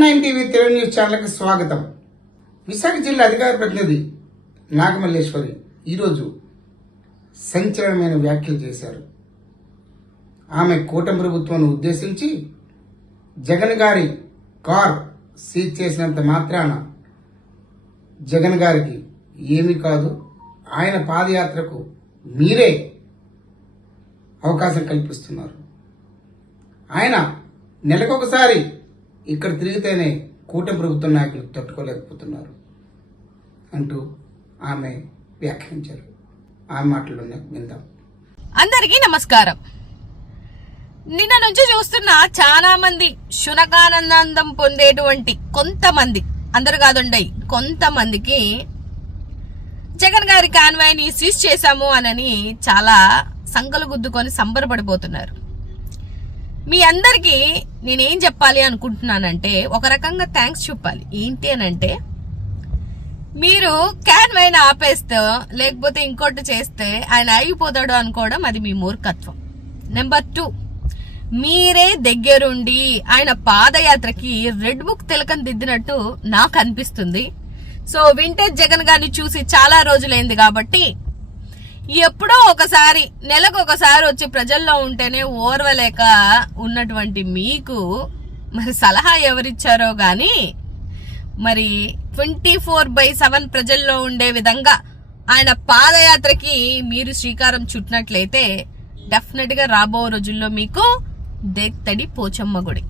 Nine TV news స్వాగతం. విశాఖ జిల్లా అధికార ప్రతినిధి నాగమల్లేశ్వరి ఈరోజు సంచలనమైన వ్యాఖ్యలు చేశారు. ఆమె కూటమి ప్రభుత్వాన్ని ఉద్దేశించి జగన్ గారి కార్ సీజ్ చేసినంత మాత్రాన జగన్ గారికి ఏమీ కాదు ఆయన పాదయాత్రకు మీరే అవకాశం కల్పిస్తున్నారు. ఆయన నెలకొకసారి ఇక్కడ తిరిగితేనే కూటమి ప్రభుత్వ నాయకులు తట్టుకోలేకపోతున్నారు అంటూ ఆమె వ్యాఖ్యానించారు. ఆమె మాటల్లోనే విందాం. అందరికీ నమస్కారం. నిన్న నుంచి చూస్తున్న చాలా మంది శునకానందం పొందేటువంటి కొంతమంది అందరు కాదుండయి కొంతమందికి జగన్ గారి కాన్వాయ్ని సీజ్ చేశాము అనని చాలా సంకలు గుద్దుకొని సంబరపడిపోతున్నారు. మీ అందరికీ నేనేం చెప్పాలి అనుకుంటున్నానంటే ఒక రకంగా థ్యాంక్స్ చెప్పాలి. ఏంటి అని అంటే మీరు క్యాన్ వైన్ ఆపేస్తే లేకపోతే ఇంకోటి చేస్తే ఆయన అయిపోతాడు అనుకోవడం అది మీ మూర్ఖత్వం. నెంబర్ టూ మీరే దగ్గరుండి ఆయన పాదయాత్రకి రెడ్ బుక్ తిలకం దిద్దినట్టు నాకు అనిపిస్తుంది. సో వింటేజ్ జగన్ గారిని చూసి చాలా రోజులైంది కాబట్టి ఎప్పుడో ఒకసారి నెలకు ఒకసారి వచ్చి ప్రజల్లో ఉంటేనే ఓర్వలేక ఉన్నటువంటి మీకు మరి సలహా ఎవరిచ్చారో కానీ మరి ట్వంటీ ఫోర్ బై సెవెన్ ప్రజల్లో ఉండే విధంగా ఆయన పాదయాత్రకి మీరు శ్రీకారం చుట్టినట్లయితే డెఫినెట్గా రాబో రోజుల్లో మీకు దేత్తడి పోచమ్మ గుడి.